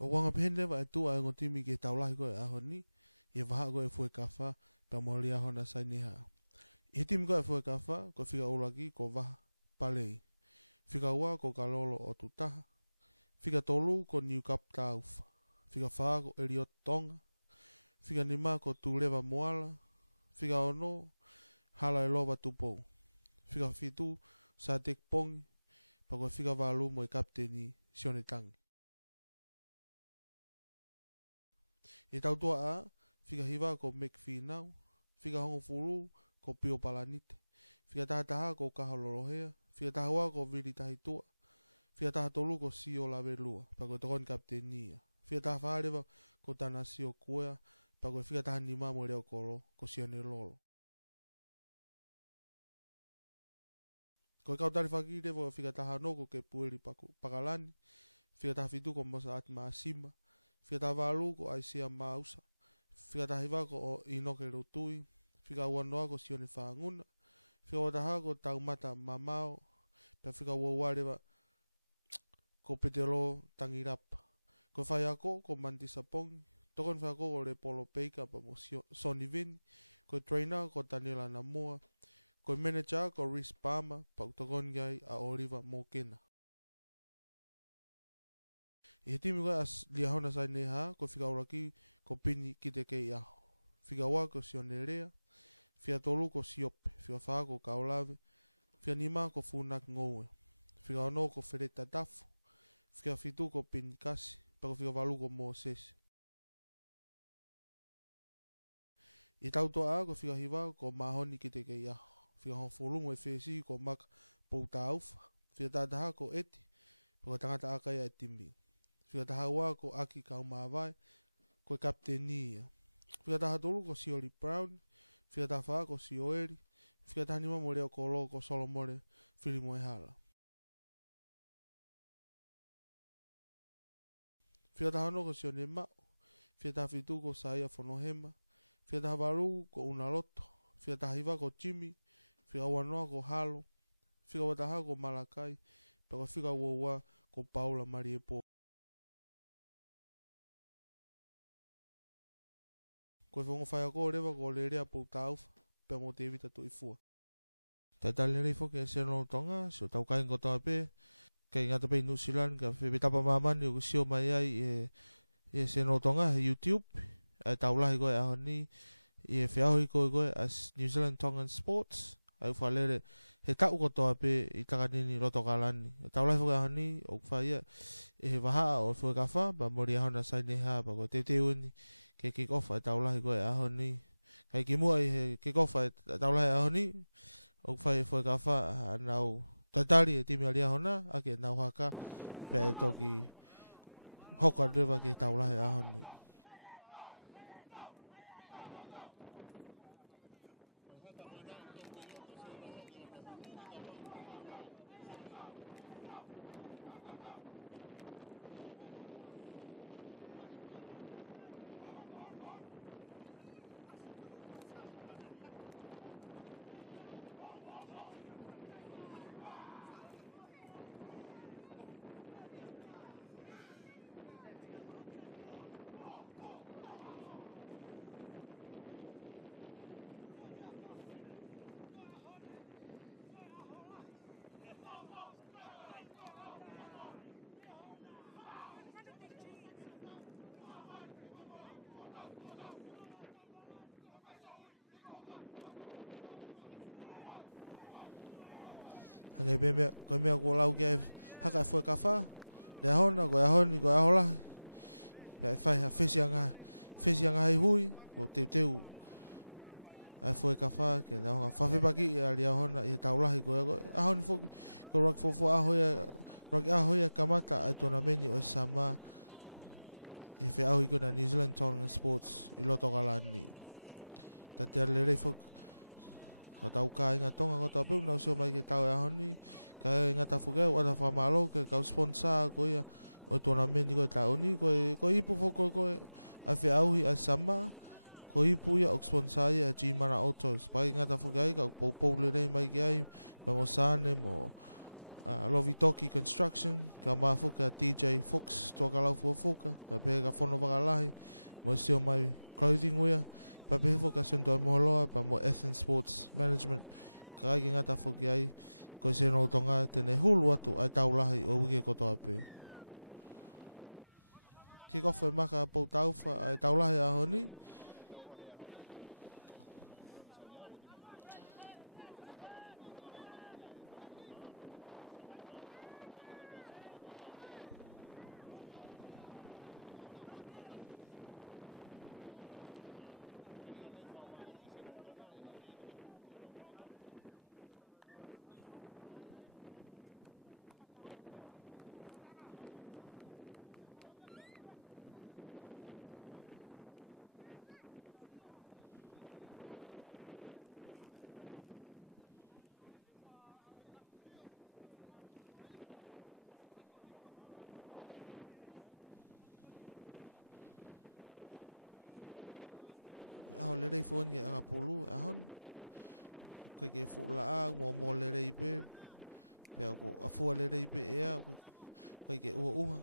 O wanga pehene wa tu ai ngo timi ke taulahi koe ahoni. Ia waha koe fue kafa. Pea moli ahona sai neha. I timi koe fue kafa. Ko whika ulaki ko waha palei. Whika ua ko kalolo o tutaha. Whika tolu ko New Cup taufa. Whika wha ko Eliot Tonga. Whika nima ko Tulewa Moala. Whika ono hala e lova tupou. Whika fitu sa tek pongi. Pa koe whika walu mo e kapteni Sione Tangi. E tautua a, whika hiwa ko McPhinau. Whika hongo furu ko Pio Palanite. Whika taha ko Kahalohea. Whika tahua ko Vili Tahitua. Whika taha tolu ko Sio Lavelua. Pa koe tokon kaptenia. Whika taha wharewa ko Tanasio Kuea. Pa koe whika taha nima mo reo kolo ko Sione Lolo. Koe kautari whakire wo whika taha noko ke Pueri Pakalani. Whika taha fitu ko Mosa Atma Asima. Whika taha walu ko Aisia Mausa. Whika taha hiwa ko o Inoke Rotui. Whika uanoa ko Sione Whaanguna. Whika wataha ko Taumata Mamao. Pea whika uawarewa ko Petelo Tangirapa. Koe whaiako ko Mantisa Pongi. Tokon whaiako ko Le Polo Peika pa mo Soni Vini. Koe trainer ko Daniela Namoa. Koe manager ko Rhys Palmer. Pa tokon gai a Oliver Mokena. I he timi koe as liahona sai neha. Koe whika uraki ko Pini Kite Kei Aho. Whika ua ko Sione Rea. Whika tolu ko Siope. Whika wha ko Kaolave. Whika nima ko Funak Ngoue. Whika ono ko Fereta Tafu. Whika fitu ko Pini Kasi. Pako whika walu ko Moses. I tautoa a ko whika hiwa ko Mahoni Kite Kei Aho. Whika hon fulungo e whesi ko Maka Pouta Aufa. Whika tataha ko Eti. Pako tangata akai a timbi. Whika taha ua ko Aki Kaumawai. Koe kaptenia. Whika taha tolu ko Sioli Brown. Whika taha wha ko Sioeri. Whika taha nima mo reo kolo ko Solomore Filimo e hala. Whika taha no ko Sione Mao. Whika taha fitu ko Saia Fonohema. Whika taha walu ko Unaloto. Whika taha hiwa ko Jimmy. Whika uanoa ko Halo. Whika wataha ko Malakai. Pako whika uaua ko Paula Mariepo. Koe whongo whaiako rewa ko le rea Pouta Aufa. Pea mo te evita tu i fua. Tai tali rei foke e Seno Tonga. Sio tau kain kotoa pe. Kei ngata pe New Zealand. Ka whewetapa mamani o sio mai ai e Seno Tonga he YouTube. Ai taulahi koe ahoni. I e whiahui koe as New Zealand Tongan Sports. Ai whalere he tau kotoa pe i takanini roto kalani. Taulahi foke ahoni o whaia e he waha o fue kafa. Pa mori ahona sai neha. Pa koe te uni. Ke kick-off ai taulahi koe ahoni. Kai ki mua i he kick-off ai taulahi ahoni. O whai fue kafa nau tatari e timi alia hona. Ake nau haka. Pea e toki hoka rewa ke taulahi ahoni. Hangai pemea, koe mea ko lau kia haka fue kafa. Le ahona, koe ahoni, koe ahola. Pea e whai ha whesi anga hei hui. Ko teu. Ai fue kafa, ke na honga whawhepaki i ali ahona i taulahi koe. Ahoni fuki, ko rak fofo ahoia kamata ai tona meni o sama. I whi ahui koe na New Zealand Tongan Sports i loto kalani. Tate ale rei fuki. Ko tau ka inga tonga ko tau peu nau sio mai ke tau e ahoni. Ka inga ta fuke au ata whamalo ke kau sponsor ko ia. O tona meni koe tau ni ko ipu foko koe a whi auhi a sama. Ko ipu ia o sponsor ia a G-Mana Autos. Pai inga ta fuke ai kau pou le rei mai ke ai. Pa mo sane mo Lovitoki Construction, ka mafuka DJ Fox, toa ka lau fuafuka, ka pehe ka whono wakalahi, mo sio mai clothing wear, pa pehe fuka sendo moholoa, pa mo Athens Sports Management, ka ai ki ngata fuki ai, ko se no tonga tene hulu atu ai taulahi o wike kotoa pe. Ki kofo e maka pou taufa ai taulahi a honi, aho le rei fuan ge anga pulu ahon kai ke fu la a mo le rei pe ko afu le rei pe ea kai ke uha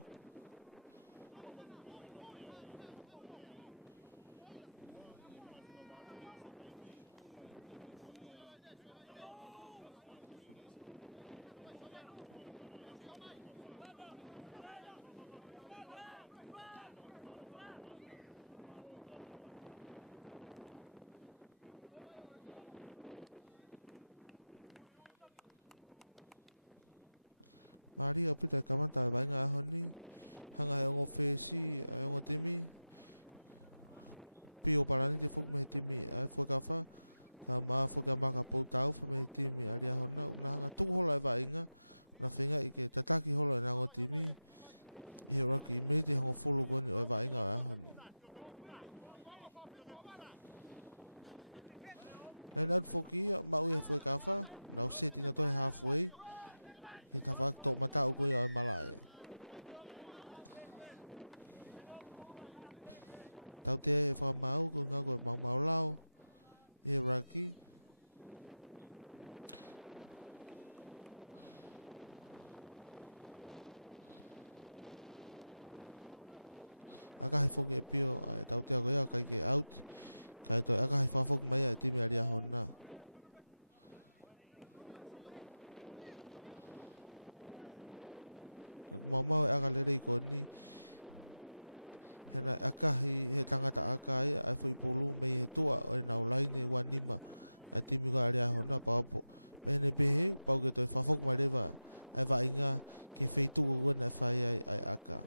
Mari api ta kamata vai nga honi hanga e ngo fesi e ngo timi pio parani te fok me timi ai fo kafa ta ma fo ka maka pou tau fa me timi ali hona una hanga tu hola vai nga na fenga ike tataki hola na ngo timi he roki me te ngo folo goni o vai nga honi na foki ma u fo kafa na seti na to halfway ki ta fak to mata o ko ya malai tau te fa mau ko nga ko mau lao e raki aka hai fok e pio tau te ko ya kai ke out kai to aka hai fa fok mai e timi aria honna mau aka le rei ko ni hena aka he tangata aka ai foi pulu me e tua o na online wanima ati mi ko aria hona pa po pene pe pau ke to fa fok ma leva ai va inga ke feitu go na fa ai aka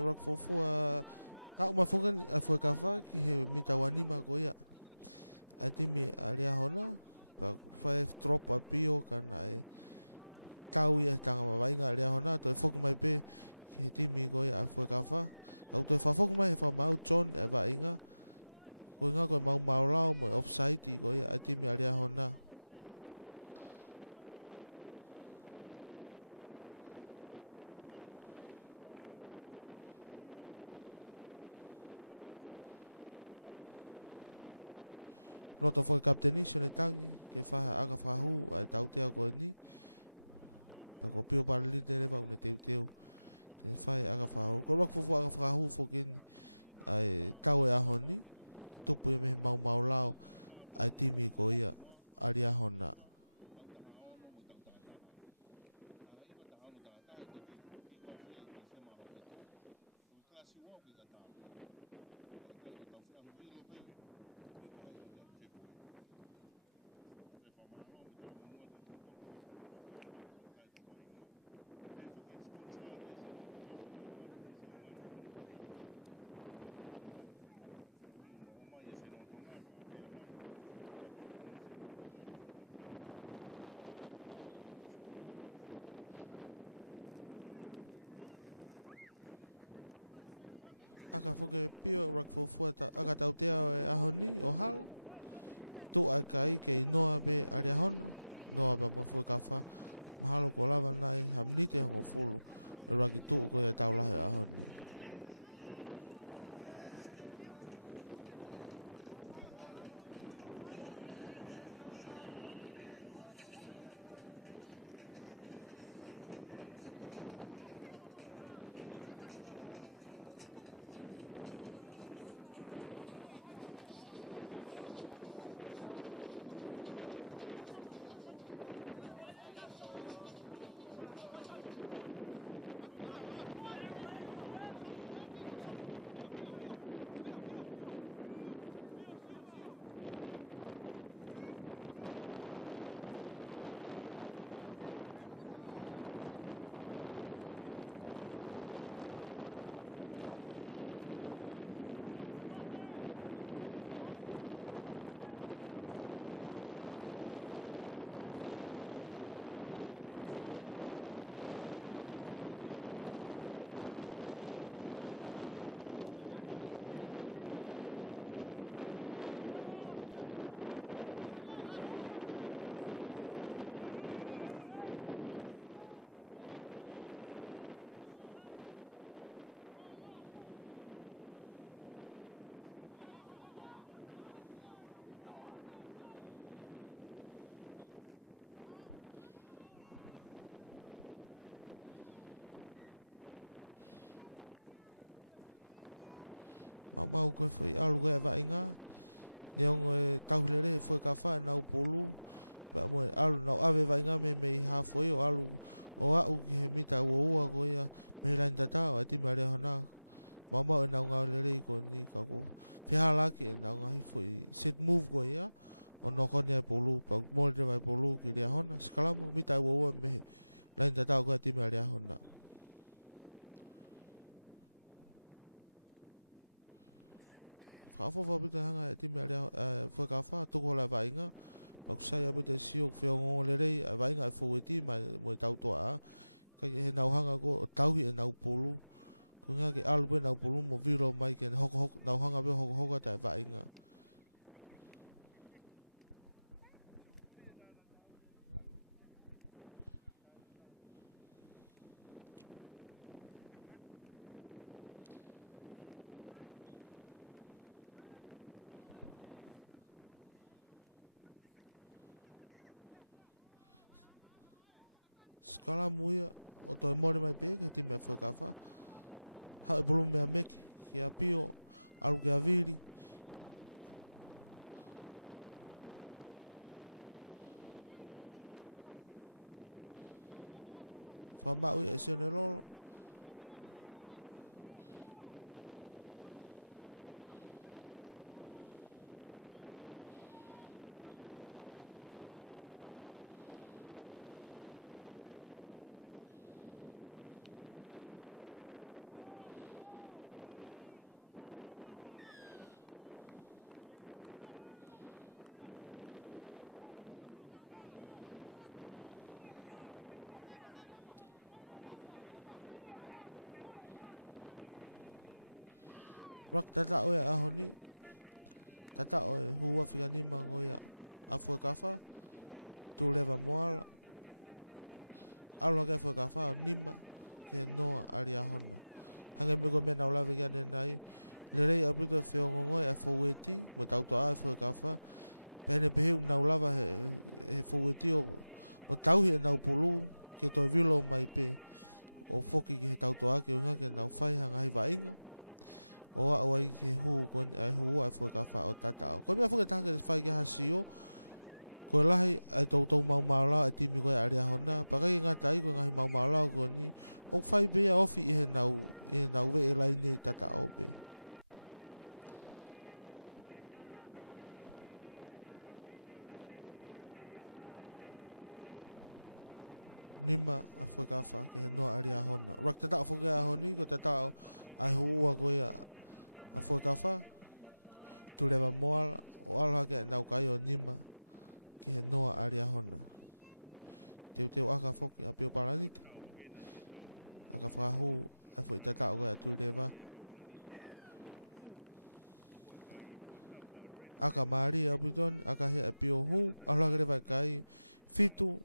rock fofu ha uma fokan foi kafa ki he mitawani ma ko ya ati mi aria hona pa 5 drop apio kana e tau ia tanga ma vai nga aria hona to fok mai pe ki ti mi ko ya foi kafa au to fa fok mai fa mau chon e va inga ko nga ko mau lao mo offside ko ya ati mi aria hona Noto foi capteni se le tangi ke fa aga fa hu ai tau te ko ni pa ko pio par li te leva un teu te fa aga fa hu ko fu aga fa hu fo kin ai tau e honi tupu me mau lao ai timi ko ia aria hona aka foke pio rak fo fuata aka tau te a honi o hal tu aka i ke noa be aria hona noa ba mo fo kafa Mahalo ko lava nai hamnite hongo fulu. Raki tu ko ia tau lahe ahoni. Mau koe foi alu koe va inga. Neongo e tauhlere foi ka fa na upolu. Pa mo alu na ave va inga me ha foi o alu o au ki mita wo ko ia me lan tata o ti mare hona. Mama na nga lere ko ni ka ko. Fe hala ki na nga foi set move ko ia. O no ko ne polu pa mo le vai polu ki ria hona. Skala mo mita wo me lan tata ko ti mare hona. Fafo bita hanga e timi alia foi ka fa toko la vainga pa kusai bita sio feo ngolere vainga fo eti ma mo tau toa ka he nau hanga ko tau hi nau polu ko nga ke alu be nau polu mo viro mai ke hoko nau hanga be hoko ta vainga Skala muia o toi mori mai pe ke timi foi ka fa ha e bolu me mek ke apio alu ke aviri fa ma ui e sione lolo rak tata o ya ahoni tata o huwa fika ni mango ya afo kafa tu leva moala alu ke fo kafa nima ke noa ari ahona hanga me go me na ulave ke nai lere abito feo ngongo ya fo weti mo tau to a fo kafa pene pe na ulava he fo weti o tau hi na pulu ke to vilo mai pe o foki ke tau to a ke nga ke na fai hanga hi vainga o ai ke hu kon ai hu ai fo ka fa o tata ko me fo ke ta ke fai ke hasio ko lai ai to mau la ti mi ko ari hona pa kai nga tai ko ngai mau la ko ni o fai be o fi he nau we lai ni tata o be nima a fo ka fa ke no ari hona rak tata fo ke honi ko tata ai hu ko ya a fo ka fa tu leva moal o ala ke nau kai o nima ki he noa ari hona teu aka foki a peo paranite aka whahu a fo i tata o a tu leva aka maari a puton aka he a peo hu ala ke rewa kai fitu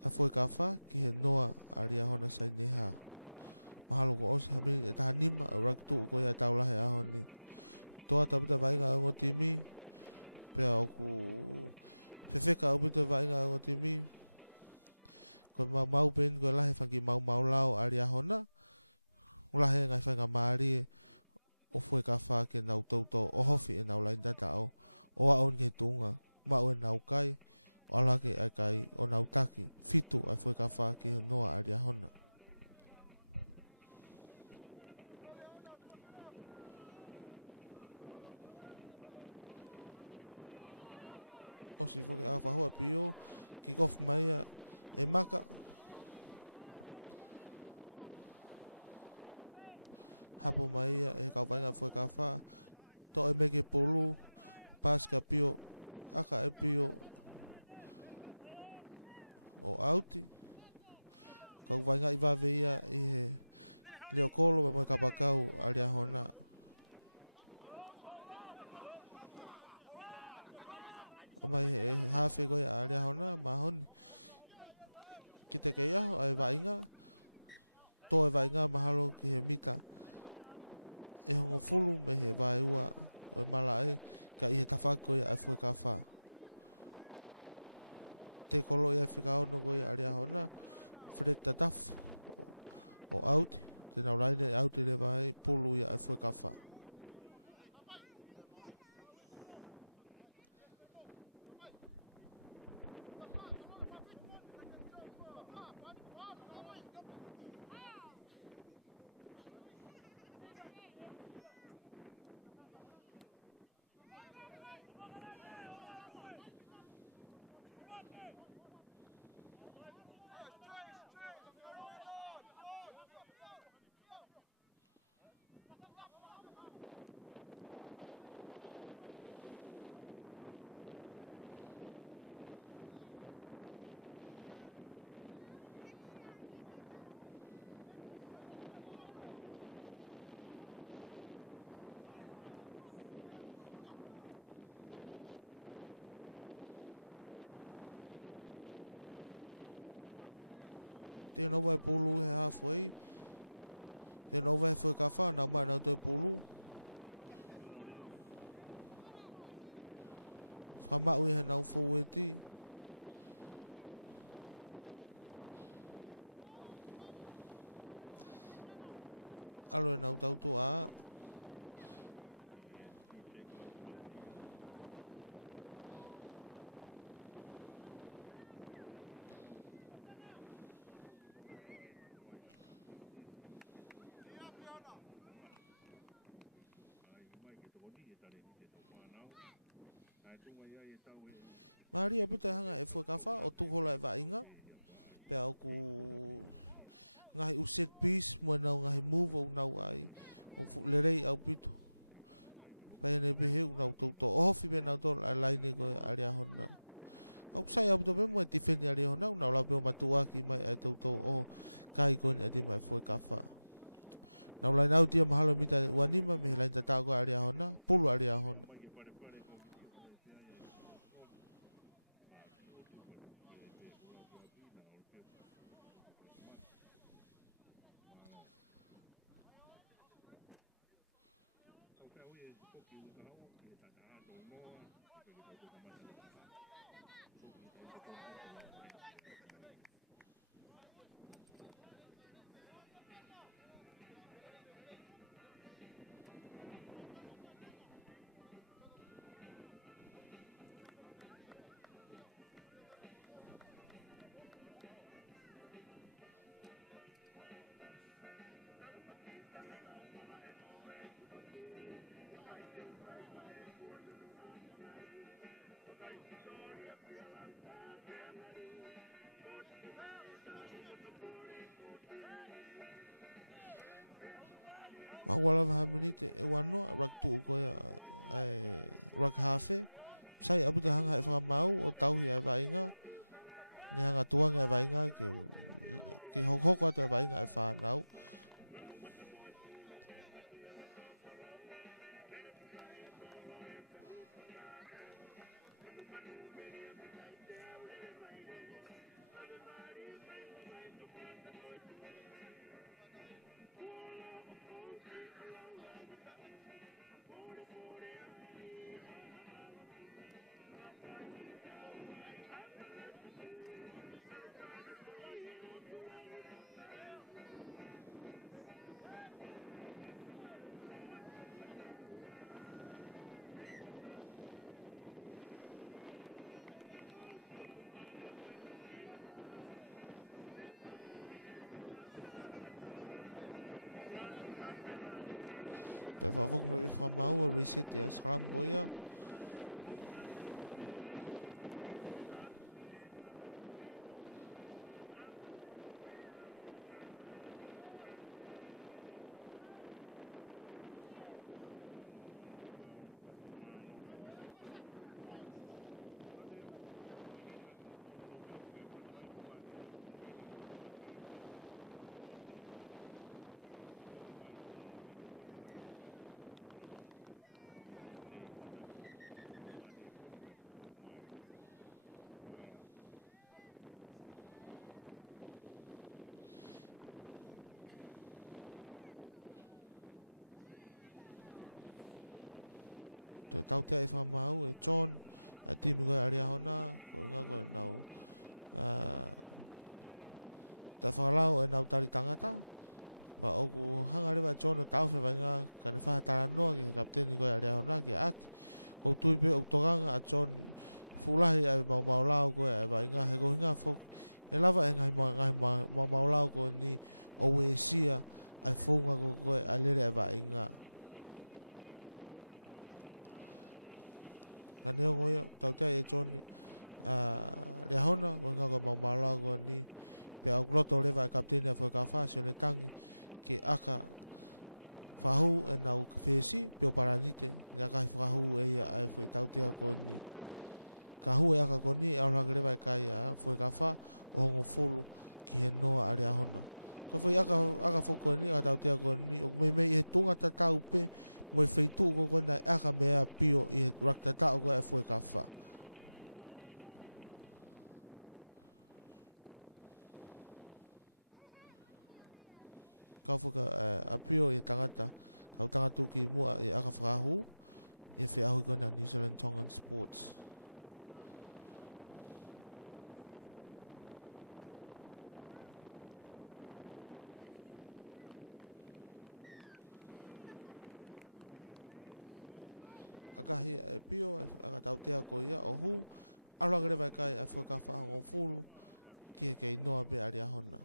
a foi ka fa ki he noa aria hona sai neha mahalo ko os habi ta nima rak tu ko ya taula he ahoni toa taputa vai nga ngo timi pe au ku fefeka uputa vai nga ngo timi ko mau pen ko la he fangi mau lao aria hona ula he ngai fa nga mari o foi ka fa ke nau toto o hofi e nau lain data o aon ke tunga ma o nau kai o ala ke ai kai o nau taki fitu ai foi ka fa ke noa aria hona o si fo ke a fa hoa pio ki kof mai e maka hapo mai e kau vai nga foi ka fa to e meke polu pas ka pio aka e pio o auti kau vai nga i va veia i he leo kolo mo ka pakau aria hona o mai he hafe go ya aria hona ma hon kite ke ia ai vai nga to e vai nga mahalo ki he mita e hongo fulu me he vai ua o mala e ka i he tafako ia ai foi ka fa te kolo ia fika ono go ia aria hona freta taf o out te na line out le vai pulu ia ai foi ka fa te no vai pulu he halfway te no vai foi ka fa na ma na te pulu fa ma u he na fo weti alo na tau to a Mari abu ta hanga e foi ka fa o tu hola va inga pe au ku ngai u set piece mo na ngai move o na ai o fu le rei au pito pa ne be he na to o fi be na to a line ko aria hona au sai abu to be mo defend aria hona na la pe ma tua ki mai e to o kai ko ni ati mai foi ka fa na la na utia mahalo mita wanima me la ta ko aria hona pulu aria hona ma wala va minute e wano rak tu ko ai rak hafe sai abu da hanga e fa mau o tau ia va inga ne hanga tuanga va inga ke hok ko ta va inga e fa nau Pe whawhoku me whamau a reset e skalamu ko ia. Te tau te e whamau e John a timi koe aria hona ko ngā koe nau ta whakalau e nau tari tangata pa oku hangarewa John o tau whewai ngā kane whahatara noa ke kapteni koe aria hona ke aki o tuipe o toganga a John fulahi ai mau lao koe ai wai ngā he kohi ngā whok e lava e ngai mau lao koe ni o wesia ai whonga koe ai lere ai wai ngā ka neo ngoia tau te e John rea hona ko ngā koe mau lao koe ni pe au kloto rewa e kapteni a whoi ka whāsio ne tangi ke aka whahu e nau whesi pe o paranite ngā kai whahu e ia ai whoi tau te a koe ni ka hu e aka koe ni au langa rewa e kai a whoi ka wha o hongo fulu ki he noa a rea hona ko whoi aka whoi koe ni a tau te a koe ni o mei he tunga ta tau pe mo e whaitu ko koe nai aka mea pio i he rakta tau koe e whoi ka wha. Kau whaka a pio i tangata, kau tangatu ki mua i aka whakahu, i e whiahui koe na New Zealand Tongan Sports. Akahi e pio, aka tautea ko ia o hu, aragare vai kai a whakawha o fulu, ki e kei noa pe aria hona.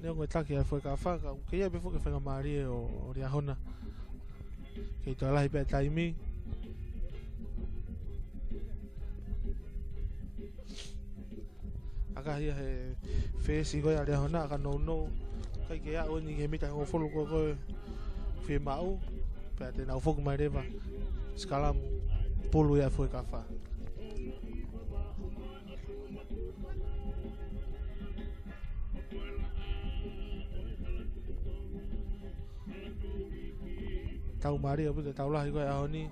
Neo ngoe taki a whakawha, kei a befu ke whanga maari o ria hona. Kei toa lahi pe taimi. Aka hia he whesi koe a rea hona, aka nou kai ke a oni ke mita ngō whulu koe whi mau pēr te nau whuku mai rewa skalamu pulu ia whui ka wha tau maria pute tau lahi koe a honi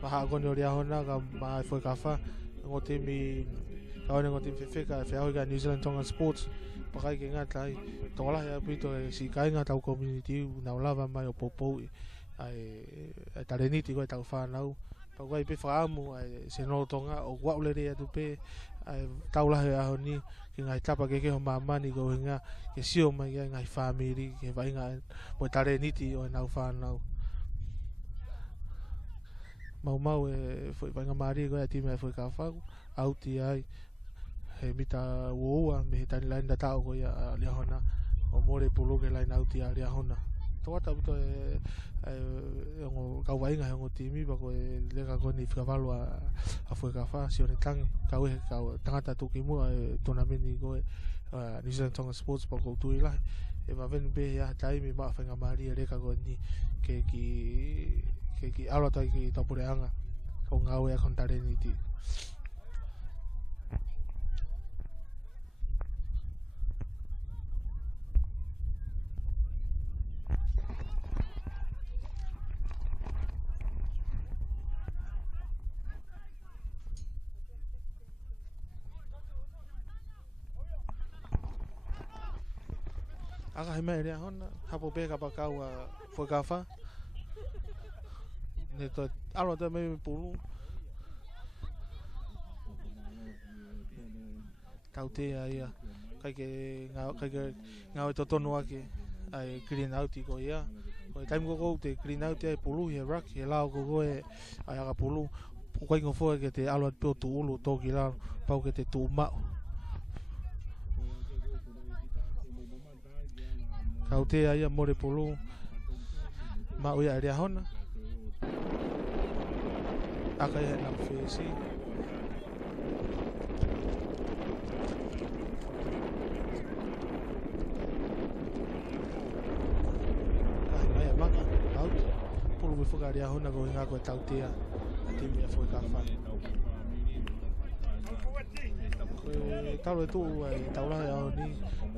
maha akoni o rea hona ka maa whui ka wha ngō temi kaone ngoti fefeka e whiahui ka New Zealand Tongan Sports pakai ke ngā tai tonga lahi a pito e si kai ngā tau community nau lava mai o popou ai tareniti koe tau whanau pau kai pe whaamu ai se no tonga o wauleri atu pe ai tau lahi a honi ki ngai tapa ke keho mamani ko hinga ke sio mai ke ngai family ke vai ngā mo tareniti o nau whanau mau e vai ngā maari koe a time e whoi ka whau auti ai he mita uoua me he tani laina tau ko ia lia hona o more puluke laina auti a lia hona toa tau to e ngo kau wainga he ngo timi pa ko e lega ko ni whikawalu a whoi ka wha sio ne tangi kau e kau tangata tuki mua e tonameni ko e New Zealand Tongan Sports pa ko tui lahi e ma ven be ya taimi ma whainga maari e reka ko ni ke ki aula tai ki tapureanga ko ngau e kontareniti aka he mea rea hona, hapo peka pa kau a whoi ka wha. Ne to alo te mei pulu. Tau te a ia, kai ke ngau e to tonu ake, ai green outi ko ia, o time ko te clean out e pulu e rock e lao ko e ai aga pulu ko ingo fo ke te alo pe tu ulu to ki la pau ke te tu ma kaute ai amore pulu ma o ia ria hona aka ia na fesi pulu me foka ria hona ko inga ko tautea ati me foi ka fa talo tu ai taula ya ni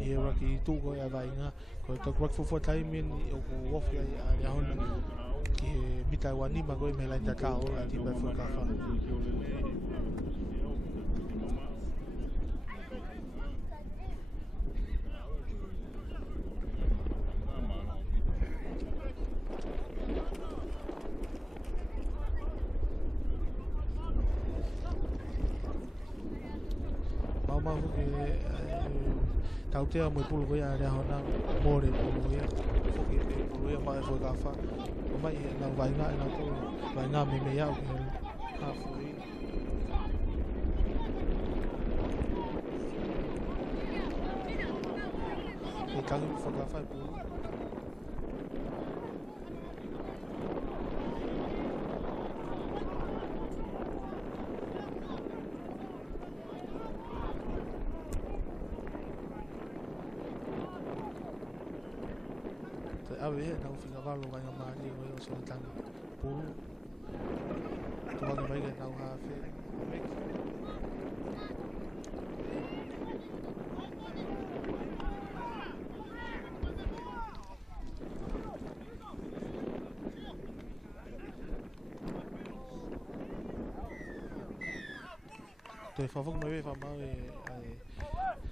e ora ki tu ko ya vai nga ko to ko fo time ni o ko wo fi ria hona ki mita wani ma ko me la ta ka o ati me foi ka fa mau ke tautea mo pulu ko ya ria hona more pulu ya foki pulu ya mai foi ka fa o mai na vai nga na ko vai nga me ya ke ha foi e kangi foi ka fa pulu ave na ufinga valo vai ngama ni o so tan pulu to ga mai ga na ha fe to fa fo mai fa ma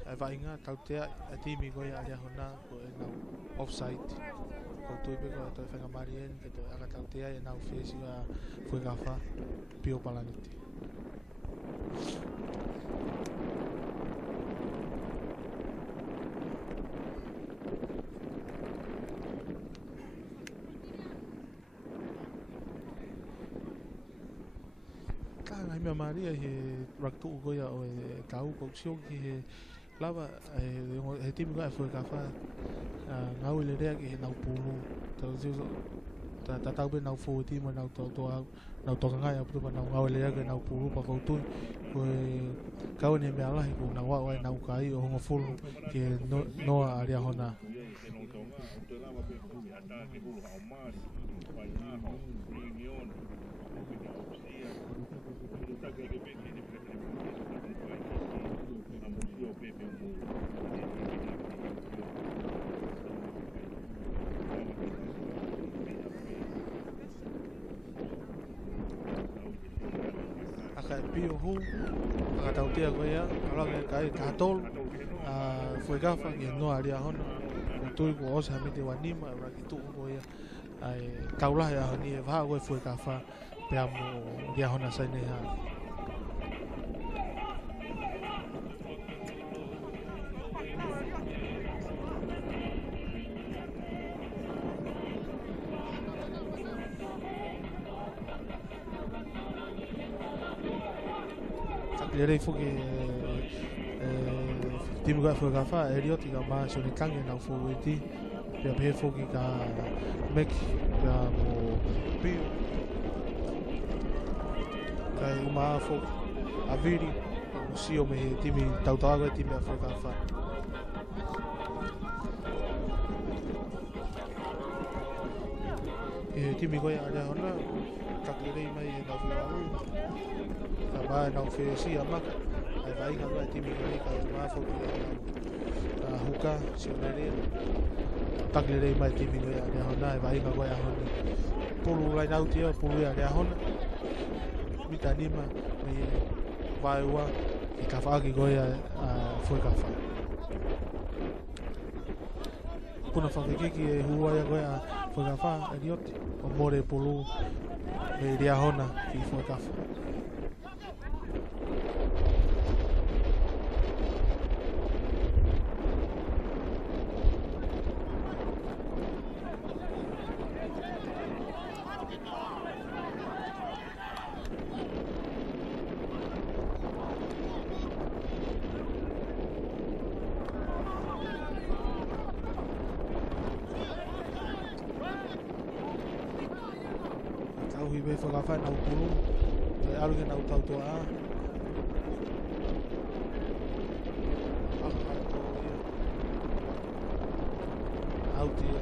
ai vai nga tautea atimi ko ya ria hona ko na offside ko tu be ko to fa marien que to aga tautea e na ofesi ga foi gafa pio palanite ai me maria he raktu go ya o tau ko sio ki he lava he timi ga foi gafa ngau le rea ki he nau pulu ta tau be nau fo ti mo nau to ngai apu pa nau ngau le rea ki nau pulu pa ko tu ko kau ne me ala he ko nau wa nau kai o ngo fulu ki no aria hona pio hu aga tautea ko ia ala ke kai katol foi gafa que no aria hona ko tu ko osa me te wanima ora ki tu ko ia ai taula ya ni va ko foi gafa pe amo dia hona sai ne ha le foki timi ga foi gafa erioti ga ma so ni kange na fo witi pe pe foki ga mek ga mo pio kai ma fo aviri si o me timi tautaga timi foi gafa timi go ya hona takleri mai na fo ba na fe si ama ai vai ga timi ga ka ma fo huka si mere takleri mai timi go ya hona ai vai ga go ya hona pulu lai na utia pulu ya hona mitanima mai vai wa i ka fa ki go ya fo ka fa kuna fa ki huwa ya go ya fo ka fa idiot o more pulu me dia hona ki fo ka fa Au hi be whakawha nau pulu. E aru ke nau tautua a. Au tia.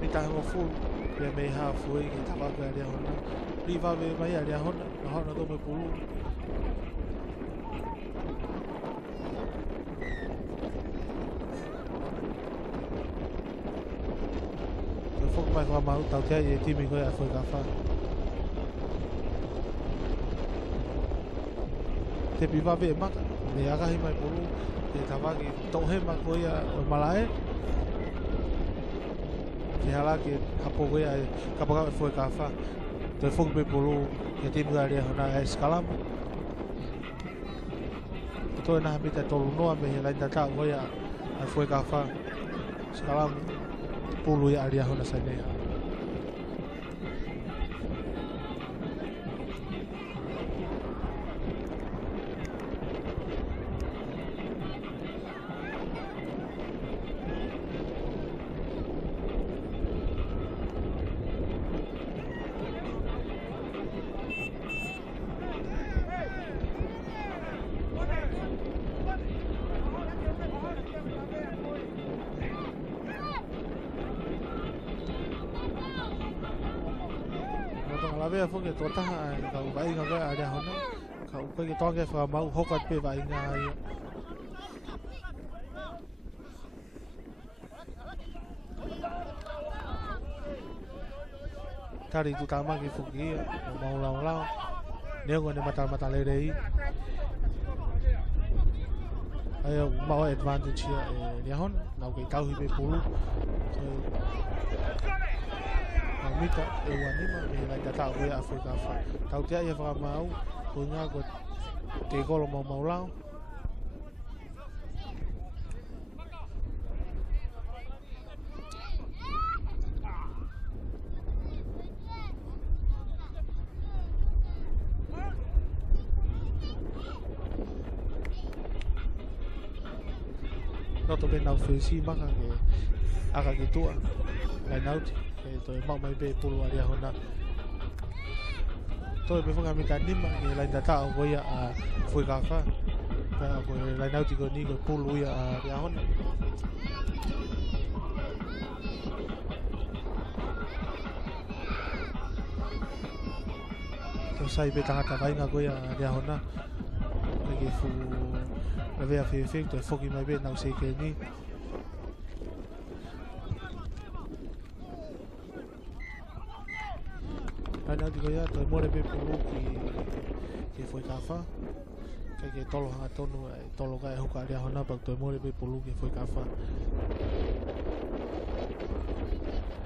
Mi tahi mo fulu. Pia mei haa fui ki tawaka a rea hona. Riva me mai a rea hona. Na hona to me pulu. Fok mai kwa mau tau tia i timi koe a fui ka wha. Te piwa ve maka. Me agahi mai pulu. Te tawaki tohe ma koe a o malae. Te hala ki hapo koe a kapaka e fui ka wha. Te fok me pulu. Ke timi koe a rea hona e skalamu. Toi naha mita tolu noa me he lain tata koe a fui ka wha. Skalamu. Pulu ya area hona sa neha. Lawe a fuke tō taha ka ukai ngā koe a rea hona. Ka ukai ki tonge whakamau hokat pe vai ngā ia. Tari tu tamaki fuki ia. O mau lau lau. Neongo ne mata le rei. Ai o mau advantage ia e rea hona. Nau kei tauhi pe pulu. Mita e wanima me lai tata koe a fui ka wha. Tau tea ia whakamau, koe ngā koe te kolo mau mau lau. Noto pe nau whisi maka ke aka ki tua, lai nauti. Toi mau mai be pulu aria hona. Toi be funga mita nima ke lai tata o koe a fui ka wha. Pea koe lai nauti ko ni koe pulu ia a aria hona. Toi sai be tangata vainga koe a aria hona. Ke fu revea whiwhi, toi foki mai be nau seike ni. Nau di koia, toi more pe pulu ki fui ka wha. Kai ke tolo hanga tonu, tolo kai huka aria hona, pak toi more pe pulu ki fui ka wha.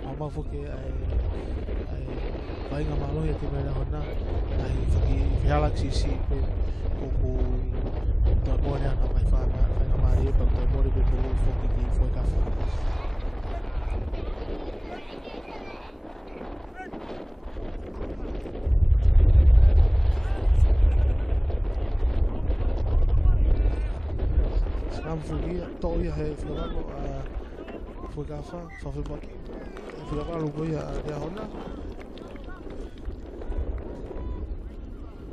Mama fuke ai vainga malohi ati mera hona. Ai whaki whihalak sisi pe kuku toi more ana mai whana. Vainga maari, pak toi more pe pulu fuki ki fui ka wha. Fuki to ia he whakawalo a whakawha, whawhiwaki. Whakawalo koe a rea hona.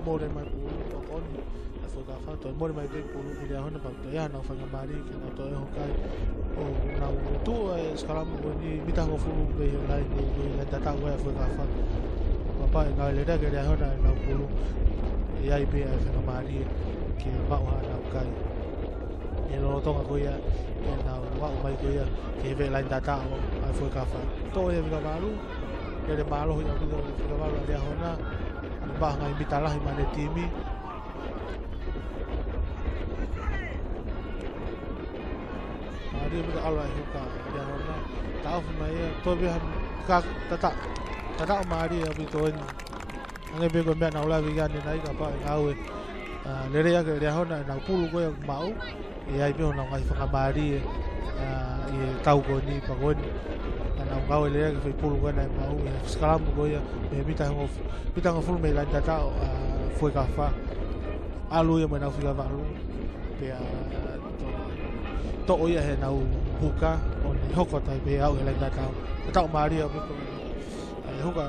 More mai pulu o koni a whakawha. Toi more mai pe pulu ki rea hona, pak toi ia nau whakamari ki nau toi hokai. O nau tu e skalamu koe ni mitango fulu me he lai ni lai tata koe a whakawha. Mapa e ngai le rea ke rea hona e nau pulu. E ai pe a whakamari ki mauha nau kai. E no tonga koia e nau wau mai koia ke ve lain tata o ai foi ka wha. Tō e wika maru, e re malo hoi au kito e wika maru a rea hona. Baha ngai mitalahi mane timi. Ari mika alo ai huka a rea hona. Tau mai e, tō beha ka tata. Tata o maari e wito eni. Ange beko mea nau lawi gane nai ka pa e ngau e. Lerea ke rea hona e nau pulu koia mau. E ai pio nau ngai whakamari e tau ko ni pagoni. Nau ngau e lea ke whai pulu koina e mau e skalamu koia me mitanga fulu me lain tatao fui ka wha. Alu ia mai nau whika walu. Pea to oia he nau huka o ni hoko tai pe au e lain tatao. Tatao maari au miko huka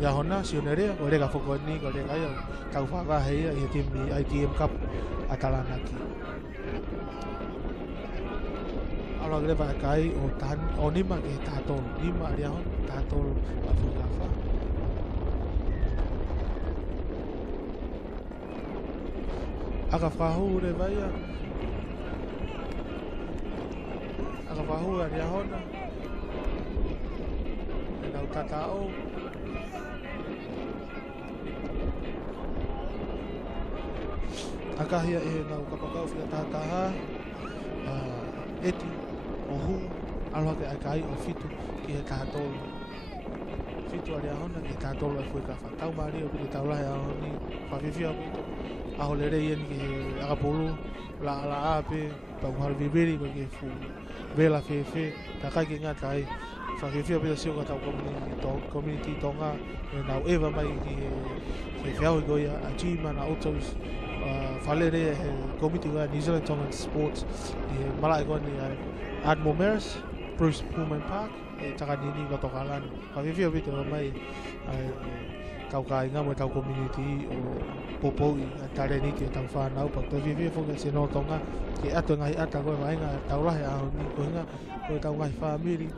ya hona sionerea ko rega foko ni ko rega ya tau fa hei ya tim ITM Cup Atalanaki alo gre va kai o tan onima ke tatol lima dia hon tatol Afrika fa aga fahu re vaya aga fahu dia hona nau tatao akahia nau kapakau fia tataha eti ohu aloha ke akai o fitu ki he tatolo fitu aria hona ki tatolo e fui ka whatau maari o pili taula he aho ni whawhiwhia pito aho le rei eni ki he akapolu la ala ape pau haru viviri ko ki he fu vela fefe takai ki ngata ai whawhiwhia pito sio ka tau community tonga e nau ewa mai ki he whiau i goia a jima na autos whalere he komiti wa New Zealand Tongan Sports i he malai koa ni Admiral Maris, Bruce Pullman Park e takanini ka tokalan whawhiwhia pito mai tau ka inga mo tau community o popoi a tare niti tau whanau pak tau whiwhia whoka se no tonga ki ato ngahi ata koe wainga tau lahe aho ni koe inga koe tau ngahi whamiri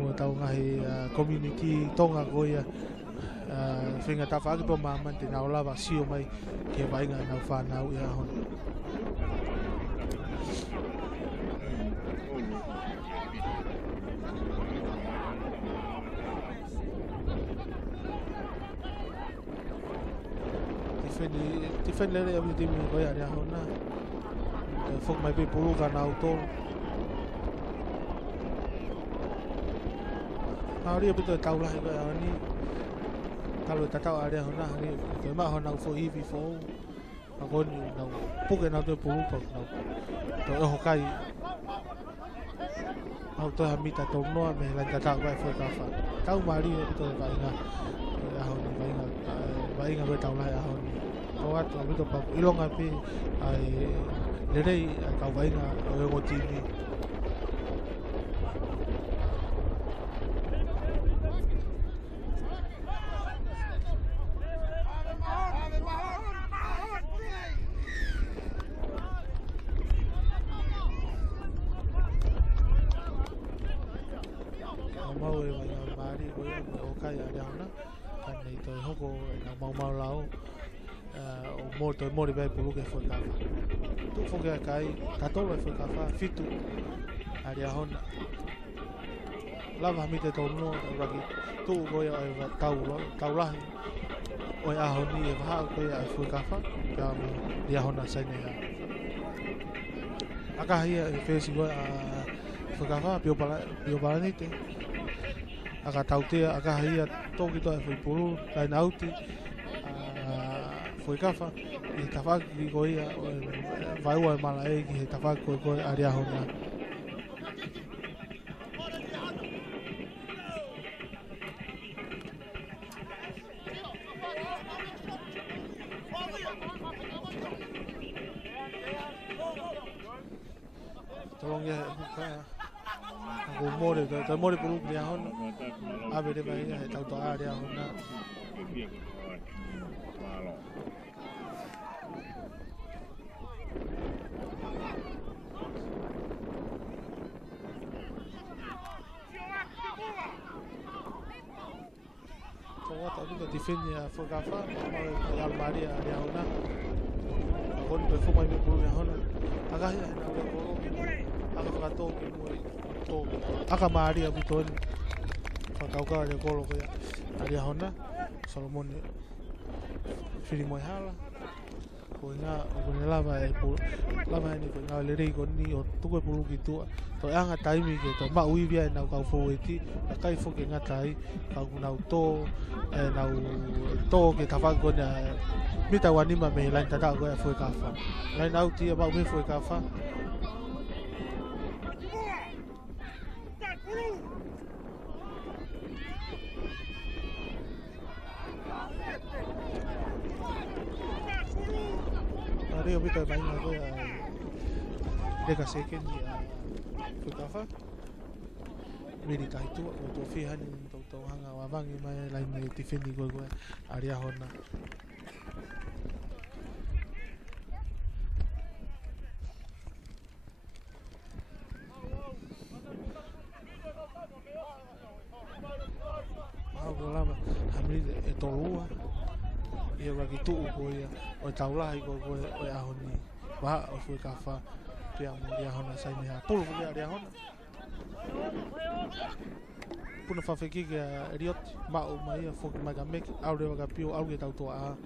mo tau ngahi community tonga koe whinga ta whaaki po maman te nao lawa sio mai ke wainga nau whanau i ahon. Ti when lere awi timi koe ari ahon na whok mai pe pulu ka nau tol Hauri apito e tau lahi koe ahon ni Kalau tatau ada hona hari kema hona fo hivi fo agoni nau puke nau te pulupa nau to e hokai au to hamita to noa me lan tatau vai fo ka fa tau mari e to vai nga ya hona vai nga vai tau lai ahon ko ato apito pa ilonga pe ai lerei ka vai nga o ngotini Molto mori vai pulu ke foi ka. Tu foge kai tatolo foi ka fa fitu aria hona. Lava mi te tono ragi. Tu goia ai va taula. Oi a honi e va ko ia foi ka fa. Ya mi dia hona sai ne. Aka hia e fesi go a foi ka fa pio pala ni te. Aka taute aka hia toki to foi pulu kai nauti. Foi kafa i tawhaki koe ia vai ua mala e ki he tawhaki koe aria hona. Tolong ia buka aku mori pulu aria hona abe de vai ia he tau toa aria hona. Tapi defendnya Fogafa Real Maria dia hona kon be fo mai be pulu ya hona aga ya na be pulu aga ka to aga Maria buton fa ka de golo ko ya dia hona Solomon fili mo hala ko nga ko lava e pulu lava ni ko nga le rei ko ni o tu ko pulu ki tu to anga taimi ke to ma ui via na ka fo eti kai fo ke nga tai ka na to na to ke ta fa ko na mi ta wani ma me la ta ta ko fo ka fa la na uti ba me fo ka fa Rio Vito de Baño de Gaseken fo ka fa Medita itu to fihan to tau hanga wawangi mai laini tifeni koe aria hona. Lama hamri e tolua ia ragi tu ko ia o taula i ko o ahoni wa o fu kafa pia mo ia hona sai ni ha pulu ia dia hona puna fa feki ke riot ma o mai fo ma ga mek au re ga pio au ge tau to a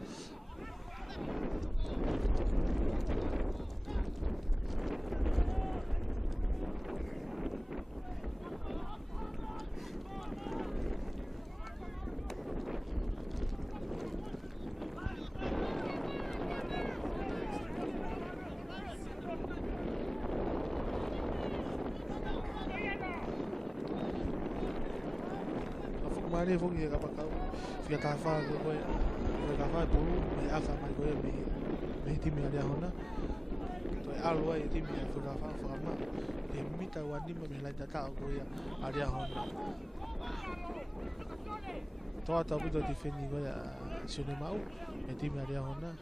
Mari fo ki ka pa fia ka fa ko ka fa pulu me aka mai ko me ti me dia hona to alwa e ti me fo ka fa ma e mita wani me la data ko ya aria hona to ata bu do difendi ko ya sune mau e ti me dia hona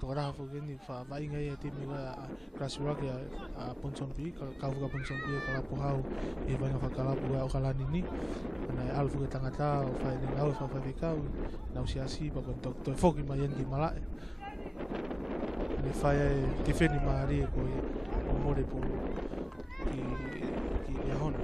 to ra fo ni fa vai ngai e ti me ko crash rock ya ponson pi ka fu ka ponson pi ka po hau e vai fa kala bu o kala ni na alfu ke tangata o fai ni alfa fa fikau na usiasi pa kon to foki mai en di mala ni fai ti feni mari ko o more po ki ya hon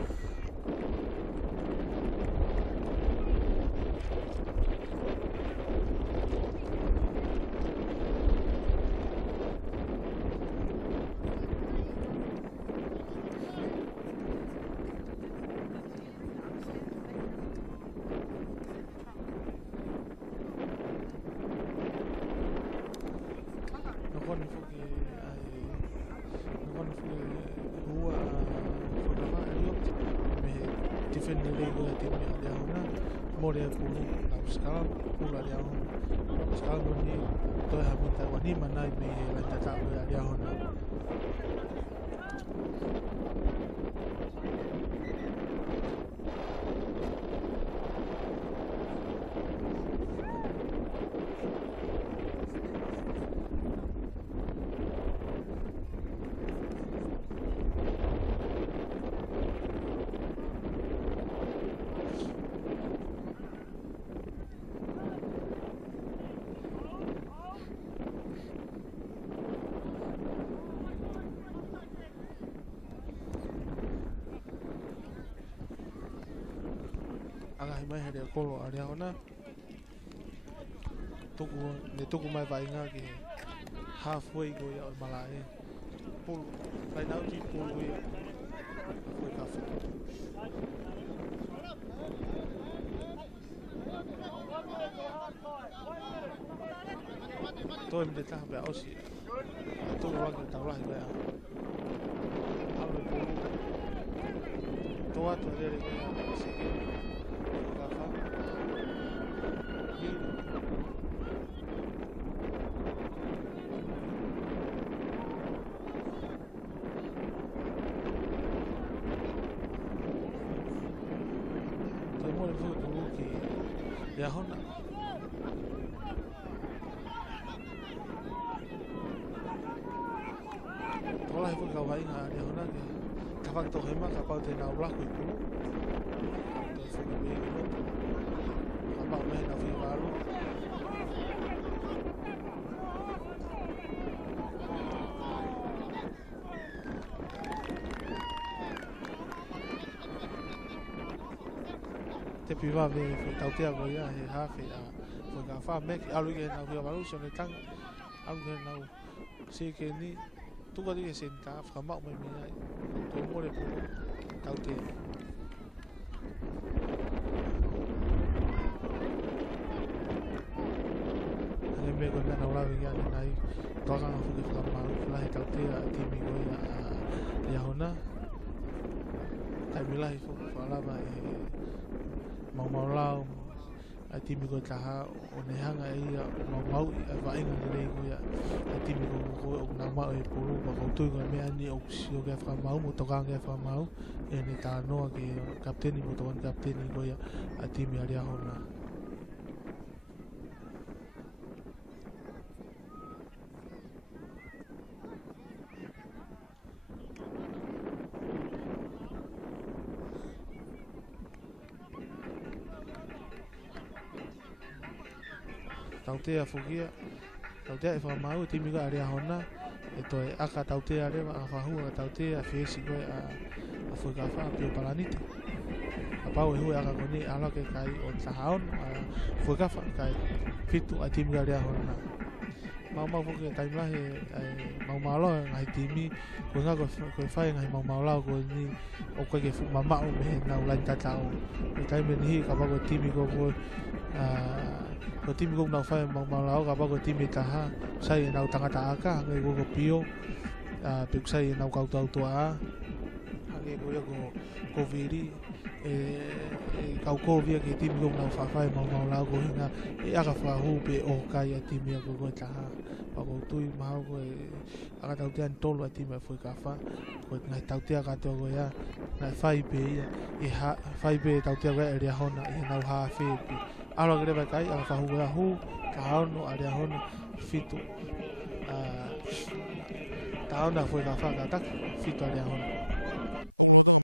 more pulu na skala pula dia hon skala ni to ha minta wani manai me la tata dia hon mai hede kolo aria ona tuku mai vai nga ki halfway go ya malai pul vai nau ti pul go ya foi kafe to em de ta ba osi to wa ka ta wa ya allo pul to wa to de si ya hona ola fu ka vai nga ya hona ke ka fa to hema ka pa te na ula ku ku to fu be ko ba me na fi balu te piva ve tau te ago ia he hafe a fo ka fa me alu ke na ku balu so ne tang alu ke na se ke ni tu ka di senta fa ma me me to mo le tau te ne me ko na ora ya nai to ka fu ke fa ma la he tau te a ti mi go ya hona tai mi la fu fa la ba mau lao a timi ko taha o ne hanga ia mau vainga le ko ia a timi ko o na mau e pulu ko tu ko me ani o sio ke fa mau mo toka ke fa mau e ne ta no ke kapteni mo toka kapteni ko ia a timi aria hona tautea fogia tautea e whamau e timi ka area hona e toi aka tautea rewa a whahua tautea whiesi koe a whuikawha a pio palaniti a pau e hui aka koni ala ke kai o tahaon a whuikawha kai pitu a timi ka area hona mau foki e taimlahi mau malo ngai timi koe ngā koe whai ngai mau lao koe ni o koe ke mamau me nau lain tatao e taime nihi ka pako timi koe ko timi ko nau whai mau lao ka pako timi taha sai e nau tangata aka hange ko pio pe sai e nau kautau tua a hange ko ia ko viri kau ko via ke timi ko nau whai mau lao ko hinga e aka whahu pe o kai a timi a ko taha pako tui maho ko aka tau tean tolu a timi a fui ka wha ko ngai tau tea katoa ko ia ngai whai pe ia e whai pe tau tea ko ia e rea hona e nau haa whepe alo que vai cair a fahu a hu ka no area hon fitu ta ona foi ka fa ta fitu area hon